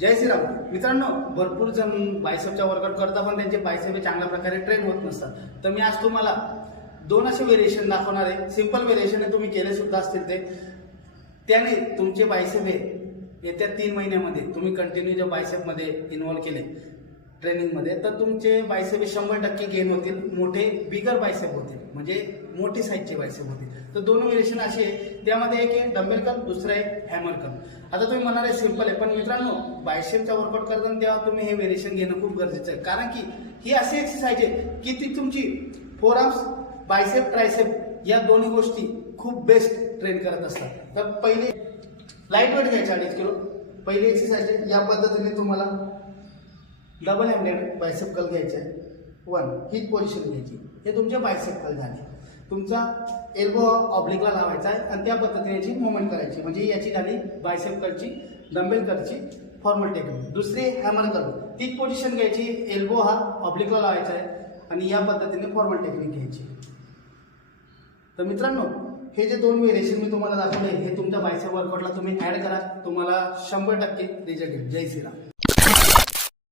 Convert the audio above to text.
जय श्रीराम मित्रांनो, भरपूर जण बायसेपचा वर्कआउट करतात पण त्यांचे बायसेप चांगल्या प्रकारे ट्रेन होत नसतात. तर मी आज तुम्हाला दोन असे व्हेरिएशन दाखवणार आहे. सिंपल व्हेरिएशन तुम्ही केले सुद्धा असतील त्याने तुमचे बायसेप येत्या 3 महिन्यामध्ये तुम्ही कंटिन्यू जे बायसेपमध्ये इन्व्हॉल्व केले ट्रेनिंगमध्ये, तर तुमचे बायसेप 100% गेन होतील, मोठे बिगर बायसेप होतील, म्हणजे मोठी साईजचे बायसेप होतील. तर दोन व्हेरिएशन असे आहे, त्यामध्ये एक आहे डंबेल कर्ल, दुसरं आहे हॅमर कर्ल. आता तुम्ही म्हणाल आहे सिंपल आहे, पण मित्रांनो बायसेपचा वर्कआउट करताना तेव्हा तुम्ही हे व्हेरिएशन घेणं खूप गरजेचं आहे. कारण की ही अशी एक्सरसाइज आहे की ती तुमची फोरआर्म्स, बायसेप, ट्रायसेप या दोन्ही गोष्टी खूप बेस्ट ट्रेन करत असतात. तर पहिले लाईट वेट घ्यायचे 2.5 किलो. पहिली एक्सरसाइज आहे, या पद्धतीने तुम्हाला डबल हँडेड बायसेप कर्ल घ्यायचे आहे. 1 ही पोझिशन घ्यायची. हे तुमचे बायसेप कर्ल झाले. तुमचा एल्बो ऑब्लिकला लावायचा आहे आणि त्या पद्धतीने याची मुवमेंट करायची, म्हणजे याची झाली बायसेप कर्लची, डंबेल कर्लची फॉर्मल टेक्निक. दुसरी हॅमर कर्ल, तीच पोझिशन घ्यायची, एल्बो हा ऑब्लिकला लावायचा आहे आणि या पद्धतीने फॉर्मल टेक्निक घ्यायची. तर मित्रांनो, हे जे दोन व्हेरिएशन मी तुम्हाला दाखवले हे तुमच्या बायसेप वर्कआउटला तुम्ही ऍड करा, तुम्हाला 100% रिझल्ट येईल. जय श्रीराम.